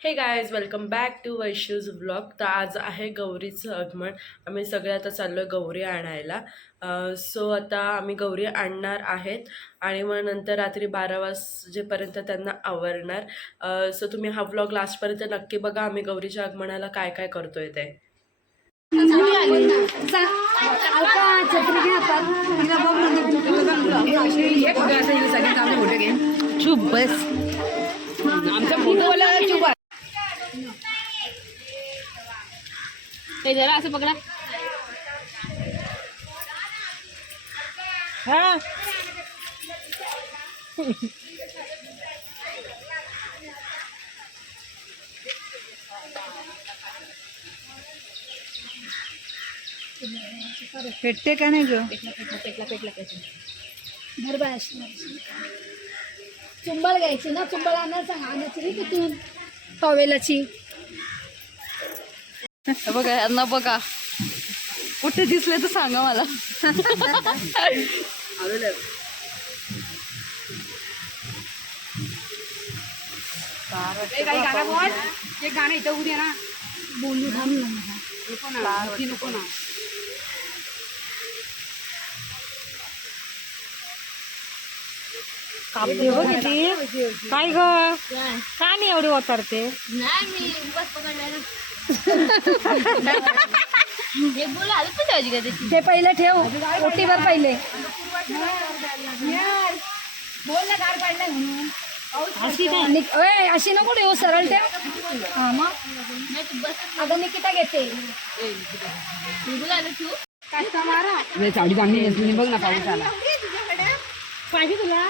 हे guys welcome back to Vaishu's vlog. तर आज आहे गौरीचं आगमन. आम्ही सगळे आता चाललो आहे गौरी आणायला. सो आता आम्ही गौरी आणणार आहेत आणि मग नंतर रात्री 12 वाजेपर्यंत त्यांना आवरणार. सो तुम्ही हा व्लॉग लास्टपर्यंत नक्की बघा. आम्ही गौरीच्या आगमनाला काय काय करतोय ते. चुप बस आमचा फोटोवाला चुप आहे जरा असं पकडा. हा पेटते का नाही ग? बरोबर चुंबळ घ्यायची ना, चुंबळ आणायचं आणायची रे तिथून टॉवेलाची. बघा यांना बघा, कुठे दिसले तर सांगा मला. काही गाणं बोल, एक गाणं इथं उद्या ना बोलू थांब नको ना. कापते बघ किती. काय ग का नाही एवढे उतरते? नाही मी बस पकडलाय ना. एक बोल आलं पण ठेवायची का त्याची? ते पहिले ठेव ओटीवर पहिले बोल ना, गार पाडलाय म्हणून. अशी नको ठेवू, सरळ ठेव. हा मग अगं निकिता घेते. साडी चांगली नेसली बघ ना, पाऊस आला पाहिजे तुला.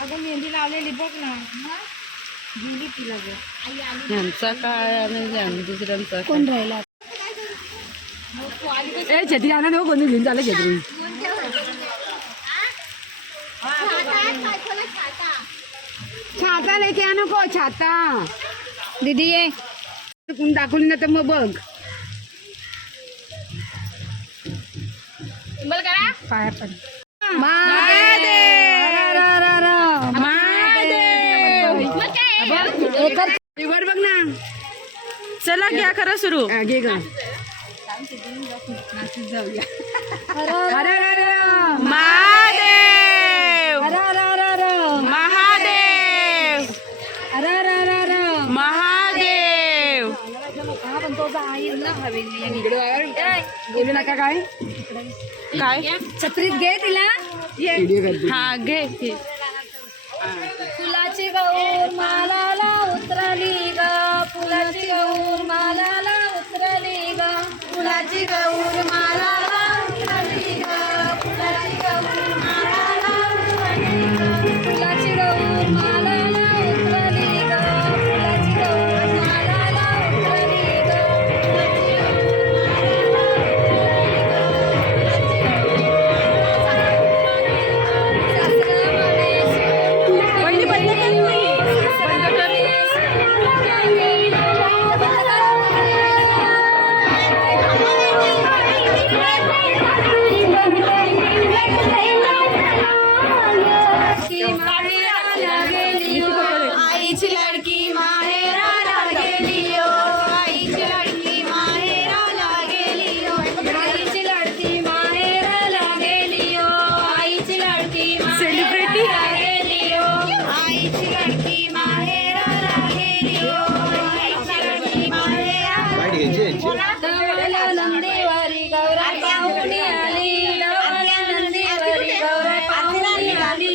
अगं मेहंदी लावलेली बघ ना. यांचा काय आणि दुसऱ्यांचा कोण राहिला? ए छत्री आणा नको, कोणी घेऊन चाललं छत्री. छाता लेके आणू को छाता. दीदी ये कोण दाखवली ना तर मग बघ. पाया पण वर बघ ना. चला घ्या खरं सुरू. घे ग. अरे अरे महादेव महादेव महादेव. बोलू नका. काय काय छत्रीत घे तिला. हा घे. फुलाची गौर मालाला उतरली ग, फुलाची गौर मालाला उतरली ग, फुलाची गौर मालाला उतरली ग, फुलाची गौर मालाला उतरली ग, फुलाची गौर मालाला उतरली ग, फुलाची गौर मालाला उतरली ग, आईची लडकी माहेराला गेली ओ, आईची लडकी माहेराला गेली ओ, आईची लडकी माहेराला गेली ओ, आईची लडकी सेलिब्रिटी गेली ओ, आईची लडकी माहेराला गेली ओ, आईची लडकी माहेराला. डवळ्या नंदीवरी गौरा पाहुणी आली, डवळ्या नंदीवरी गौरा पाहुणी आली.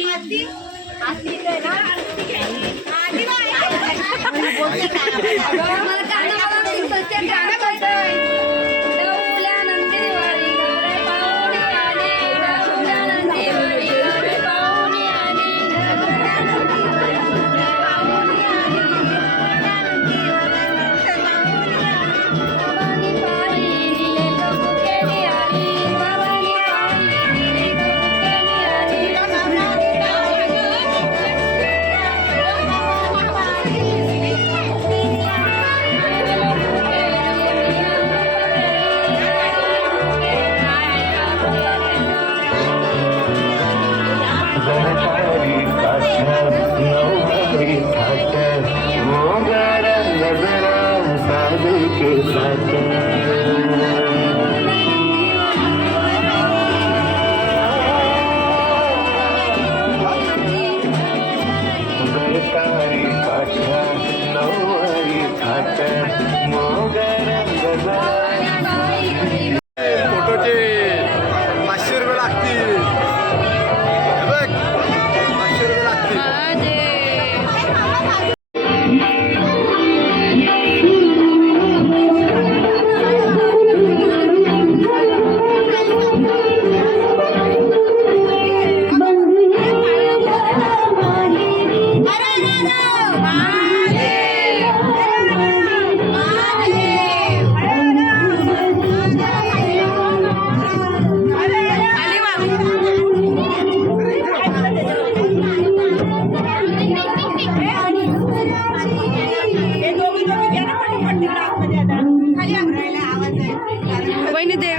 वहिनी दे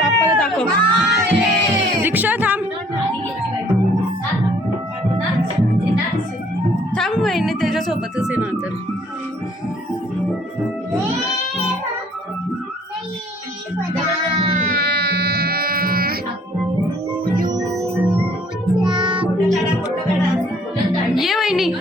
बाप्पाला दाखव. दीक्षा थांब थांब वहिनी त्याच्यासोबतच आहे ना तर. ये वहिनी.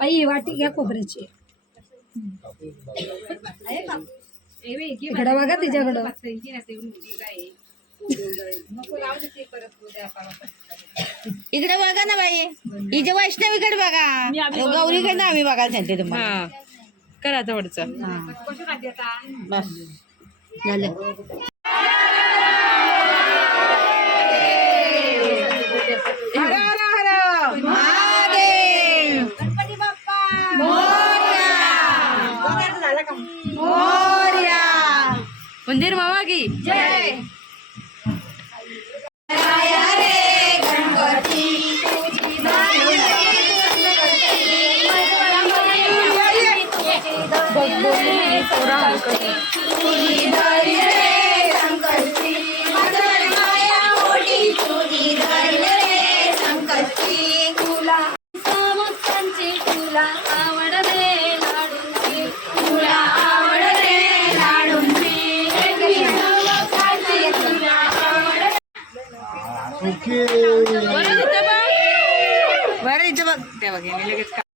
आई वाटी घ्या खोबऱ्याची इकडं बघा तिच्याकडं इकडे बघा ना बाई हिच्या वैष्णवीकडे बघा गौरीकडे ना आम्ही बघायला सांगते तुम्हाला हा करा थोडंसं बस झालं महादेव मोरया मंदिर मामा की जय तुला आवड रे लाडूंची तुला आवड रे लाडूंची तुला आवड बरं इथं बघ त्या बघ लगेच